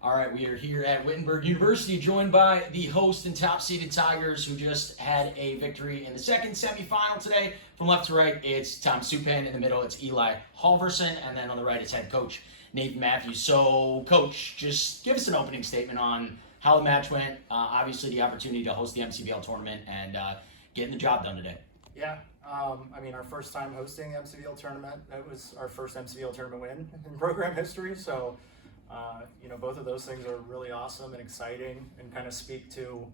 All right, we are here at Wittenberg University, joined by the host and top-seeded Tigers, who just had a victory in the second semifinal today. From left to right, it's Tom Supin. In the middle, it's Eli Halverson. And then on the right, it's head coach Nathan Matthews. So, Coach, just give us an opening statement on how the match went. Obviously, the opportunity to host the MCVL Tournament and getting the job done today. Yeah, our first time hosting the MCVL Tournament. That was our first MCVL Tournament win in program history. So, both of those things are really awesome and exciting and kind of speak to,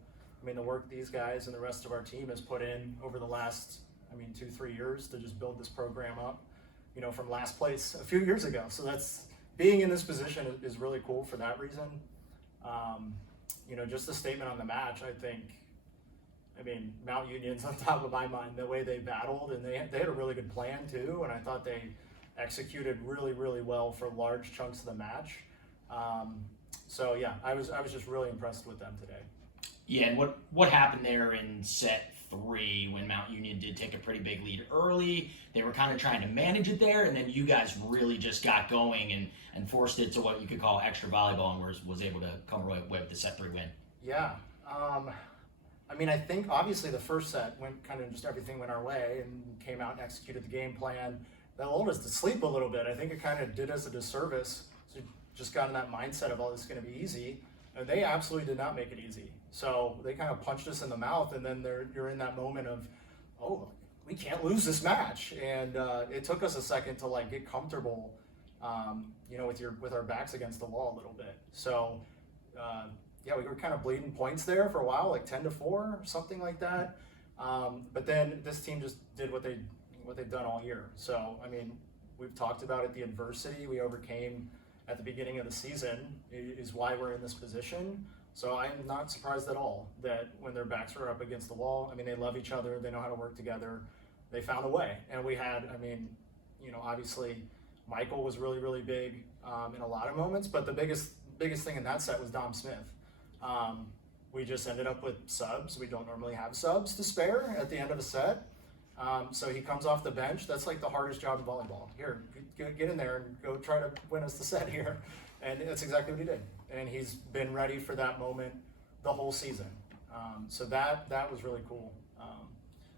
the work these guys and the rest of our team has put in over the last, 2-3 years to just build this program up, from last place a few years ago. So that's, being in this position is really cool for that reason. Just a statement on the match, Mount Union's on top of my mind, the way they battled, and they had a really good plan too, and I thought they executed really, really well for large chunks of the match. I was just really impressed with them today. Yeah, and what happened there in set 3 when Mount Union did take a pretty big lead early? They were kind of trying to manage it there, and then you guys really just got going and forced it to what you could call extra volleyball, and was able to come away with the set 3 win. Yeah. I think obviously the first set went kind of just everything went our way and came out and executed the game plan. That lulled us to sleep a little bit. I think it kind of did us a disservice. So just got in that mindset of, this is going to be easy. And they absolutely did not make it easy. So they kind of punched us in the mouth, and then you're in that moment of, we can't lose this match. And it took us a second to get comfortable, with our backs against the wall a little bit. So we were kind of bleeding points there for a while, like 10-4 or something like that. But then this team just did what they've done all year. So we've talked about it. The adversity we overcame at the beginning of the season is why we're in this position. So I'm not surprised at all that when their backs were up against the wall, they love each other, they know how to work together, they found a way. And we had, obviously Michael was really, really big in a lot of moments, but the biggest thing in that set was Dom Smith. We just ended up with subs. We don't normally have subs to spare at the end of a set. So he comes off the bench. That's like the hardest job in volleyball. Here, get in there and go try to win us the set here. And that's exactly what he did. And he's been ready for that moment the whole season. So that was really cool.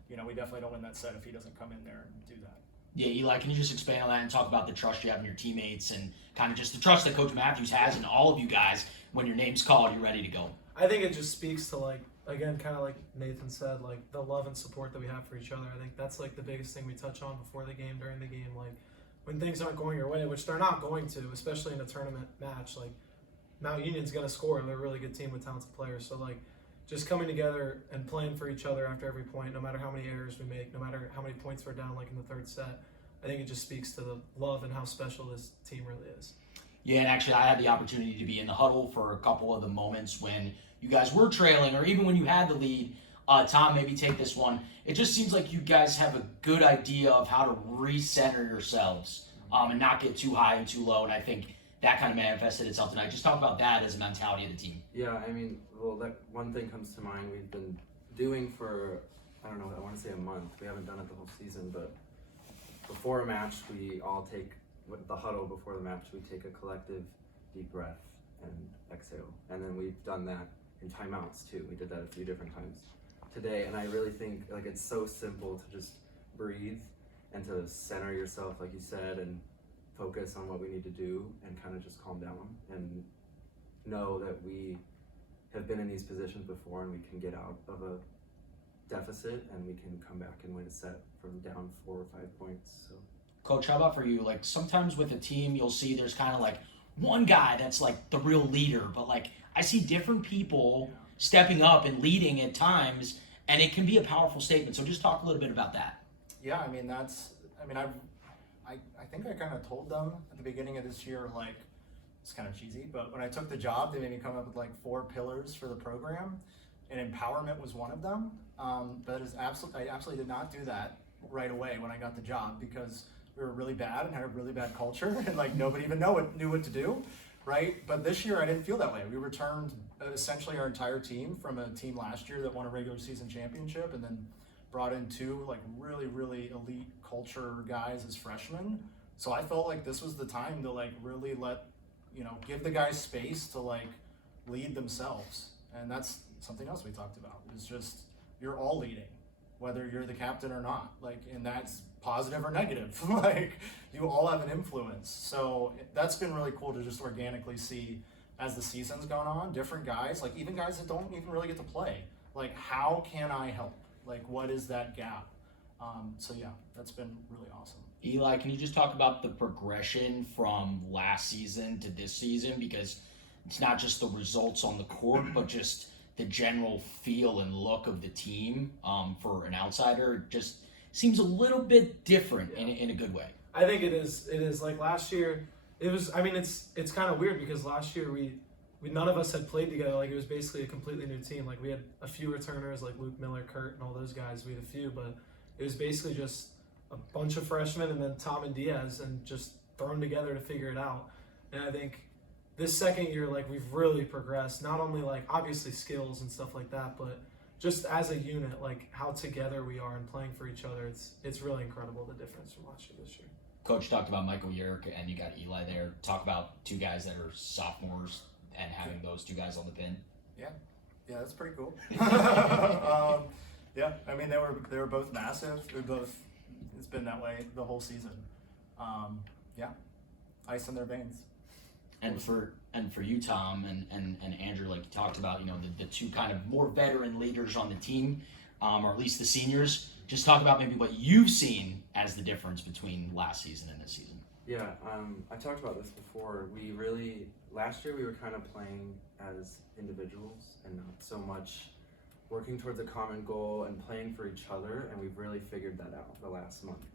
We definitely don't win that set if he doesn't come in there and do that. Yeah, Eli, can you just expand on that and talk about the trust you have in your teammates and kind of just the trust that Coach Matthews has in all of you guys? When your name's called, you're ready to go. I think it just speaks to, again, kind of like Nathan said, the love and support that we have for each other. I think that's the biggest thing we touch on before the game, during the game. When things aren't going your way, which they're not going to, especially in a tournament match, Mount Union's going to score. They're a really good team with talented players. So just coming together and playing for each other after every point, no matter how many errors we make, no matter how many points we're down in the third set, I think it just speaks to the love and how special this team really is. Yeah, and actually I had the opportunity to be in the huddle for a couple of the moments when you guys were trailing, or even when you had the lead. Tom, maybe take this one. It just seems like you guys have a good idea of how to recenter yourselves and not get too high and too low, and I think that kind of manifested itself tonight. Just talk about that as a mentality of the team. Yeah, that one thing comes to mind. We've been doing for, I want to say a month. We haven't done it the whole season, but before a match, we all take, with the huddle before the match, we take a collective deep breath and exhale. And then we've done that in timeouts too. We did that a few different times today. And I really think it's so simple to just breathe and to center yourself, like you said, and focus on what we need to do and kind of just calm down and know that we have been in these positions before and we can get out of a deficit and we can come back and win a set from down 4 or 5 points. So, Coach, how about for you? Sometimes with a team, you'll see there's kind of one guy that's the real leader, but I see different people stepping up and leading at times, and it can be a powerful statement. So just talk a little bit about that. Yeah, I think I kind of told them at the beginning of this year, it's kind of cheesy, but when I took the job, they made me come up with 4 pillars for the program, and empowerment was one of them. But I absolutely did not do that right away when I got the job, because we were really bad and had a really bad culture, and nobody even knew what to do, right? But this year I didn't feel that way. We returned essentially our entire team from a team last year that won a regular season championship, and then brought in 2 really, really elite culture guys as freshmen. So I felt like this was the time to really let give the guys space to like lead themselves. And that's something else we talked about. It's just, you're all leading, whether you're the captain or not. Like, and that's positive or negative. Like, you all have an influence. So that's been really cool to just organically see as the season's gone on, different guys, like even guys that don't even really get to play. Like, how can I help? Like, what is that gap? So yeah, that's been really awesome. Eli, can you just talk about the progression from last season to this season? Because it's not just the results on the court, but just the general feel and look of the team. For an outsider, it just seems a little bit different in a good way. I think it is. It is like last year. It was. I mean, it's kind of weird because last year we none of us had played together. Like, it was basically a completely new team. Like, we had a few returners, like Luke Miller, Kurt, and all those guys. We had a few, but it was basically just a bunch of freshmen and then Tom and Diaz, and just thrown together to figure it out. And I think this second year, like, we've really progressed. Not only like obviously skills and stuff like that, but just as a unit, like how together we are and playing for each other. It's really incredible, the difference from last year to this year. Coach talked about Michael Yerk, and you got Eli there. Talk about two guys that are sophomores and having those two guys on the pin. Yeah, that's pretty cool. Yeah, I mean they were both massive. It's been that way the whole season. Yeah, ice in their veins. And for you, Tom, and Andrew, like you talked about, the two kind of more veteran leaders on the team, or at least the seniors. Just talk about maybe what you've seen as the difference between last season and this season. Yeah, I talked about this before. Last year we were kind of playing as individuals and not so much working towards a common goal and playing for each other, and we've really figured that out the last month.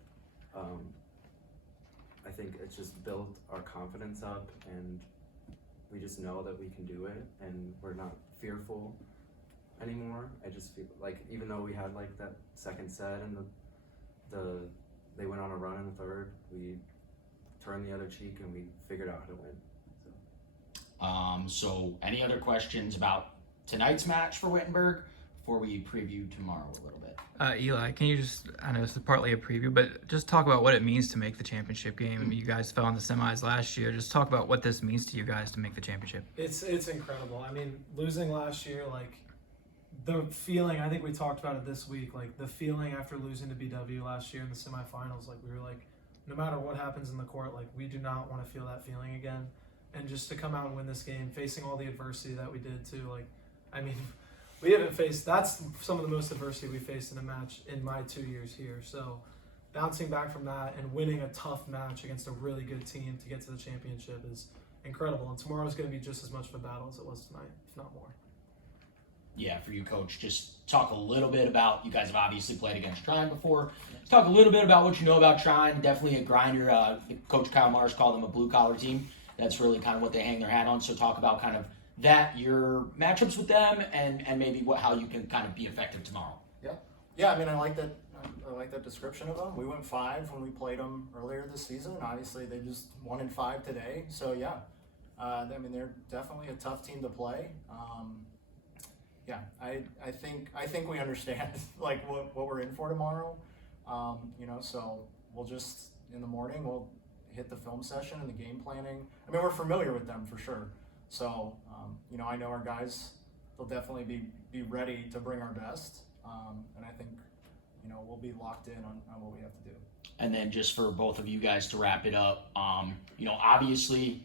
I think it's just built our confidence up, and we just know that we can do it, and we're not fearful anymore. I just feel like even though we had like that second set and they went on a run in the third, we turned the other cheek and we figured out how to win. So any other questions about tonight's match for Wittenberg before we preview tomorrow a little bit? Eli, can you just, I know this is partly a preview, but just talk about what it means to make the championship game. I mean, you guys fell in the semis last year. Just talk about what this means to you guys to make the championship. It's incredible. I mean, losing last year, like, the feeling, I think we talked about it this week, like the feeling after losing to BW last year in the semifinals, like we were like, no matter what happens in the court, like we do not want to feel that feeling again. And just to come out and win this game, facing all the adversity that we did too, like, I mean, we haven't faced, that's some of the most adversity we faced in a match in my 2 years here. So bouncing back from that and winning a tough match against a really good team to get to the championship is incredible. And tomorrow's going to be just as much of a battle as it was tonight, if not more. Yeah, for you, Coach, just talk a little bit about, you guys have obviously played against Trine before. Let's talk a little bit about what you know about Trine. Definitely a grinder. Coach Kyle Mars called them a blue-collar team. That's really kind of what they hang their hat on. So talk about kind of that, your matchups with them, and maybe how you can kind of be effective tomorrow. Yeah. I mean, I like that. I like that description of them. We went 5 when we played them earlier this season. Obviously, they just 1-5 today. So yeah, I mean, they're definitely a tough team to play. Yeah, I think we understand like what we're in for tomorrow. So we'll just in the morning we'll hit the film session and the game planning. I mean, we're familiar with them for sure. So I know our guys, they'll definitely be ready to bring our best. And I think we'll be locked in on what we have to do. And then just for both of you guys to wrap it up, obviously,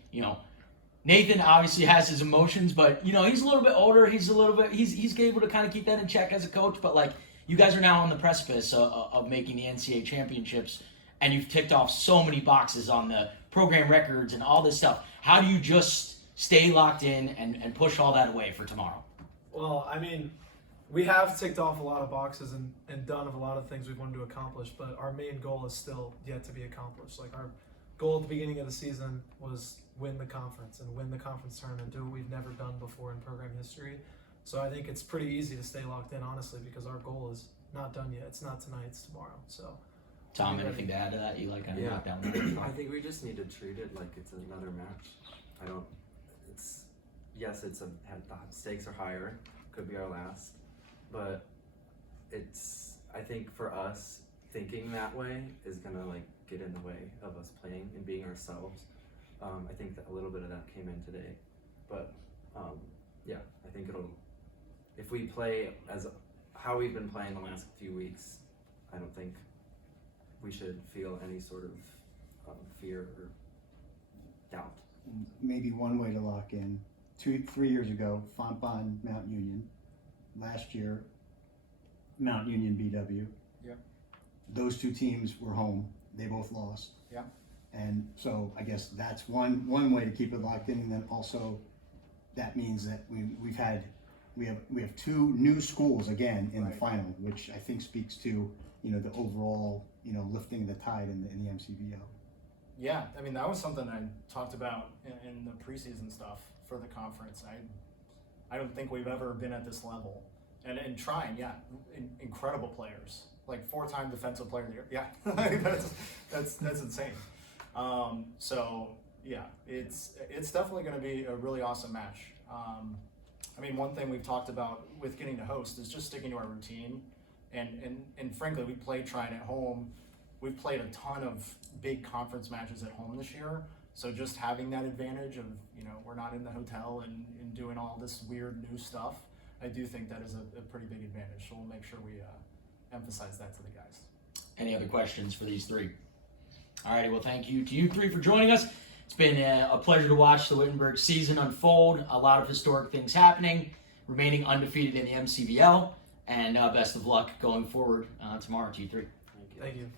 Nathan obviously has his emotions, but he's a little bit older. He's able to kind of keep that in check as a coach. But like, you guys are now on the precipice of making the NCAA championships, and you've ticked off so many boxes on the program records and all this stuff. How do you just stay locked in and push all that away for tomorrow? Well, I mean, we have ticked off a lot of boxes and done a lot of things we wanted to accomplish, but our main goal is still yet to be accomplished. Like, our goal at the beginning of the season was win the conference and win the conference tournament, do what we've never done before in program history. So I think it's pretty easy to stay locked in, honestly, because our goal is not done yet. It's not tonight, it's tomorrow. So, Tom, anything to add to that? You kind of knocked down the I think we just need to treat it like it's another match. The stakes are higher, could be our last, but I think for us, thinking that way is gonna like get in the way of us playing and being ourselves. I think that a little bit of that came in today, but yeah, I think if we play as how we've been playing the last few weeks, I don't think we should feel any sort of fear or doubt. Maybe one way to lock in. 3 years ago, Fontbonne, Mount Union. Last year, Mount Union, BW. Yep. Those two teams were home. They both lost. Yeah. And so I guess that's one way to keep it locked in. And then also, that means that we have two new schools again in Right. the final, which I think speaks to the overall lifting the tide in the MCVL. Yeah, I mean, that was something I talked about in the preseason stuff for the conference. I don't think we've ever been at this level. And trying, yeah, incredible players. Like 4-time defensive player of the year. Yeah, that's insane. So yeah, it's definitely going to be a really awesome match. I mean, one thing we've talked about with getting to host is just sticking to our routine. And frankly, we played trying at home. We've played a ton of big conference matches at home this year. So just having that advantage of, we're not in the hotel and doing all this weird new stuff, I do think that is a pretty big advantage. So we'll make sure we emphasize that to the guys. Any other questions for these three? All righty, well, thank you to you three for joining us. It's been a pleasure to watch the Wittenberg season unfold. A lot of historic things happening, remaining undefeated in the MCVL, and best of luck going forward tomorrow to you three. Thank you. Thank you.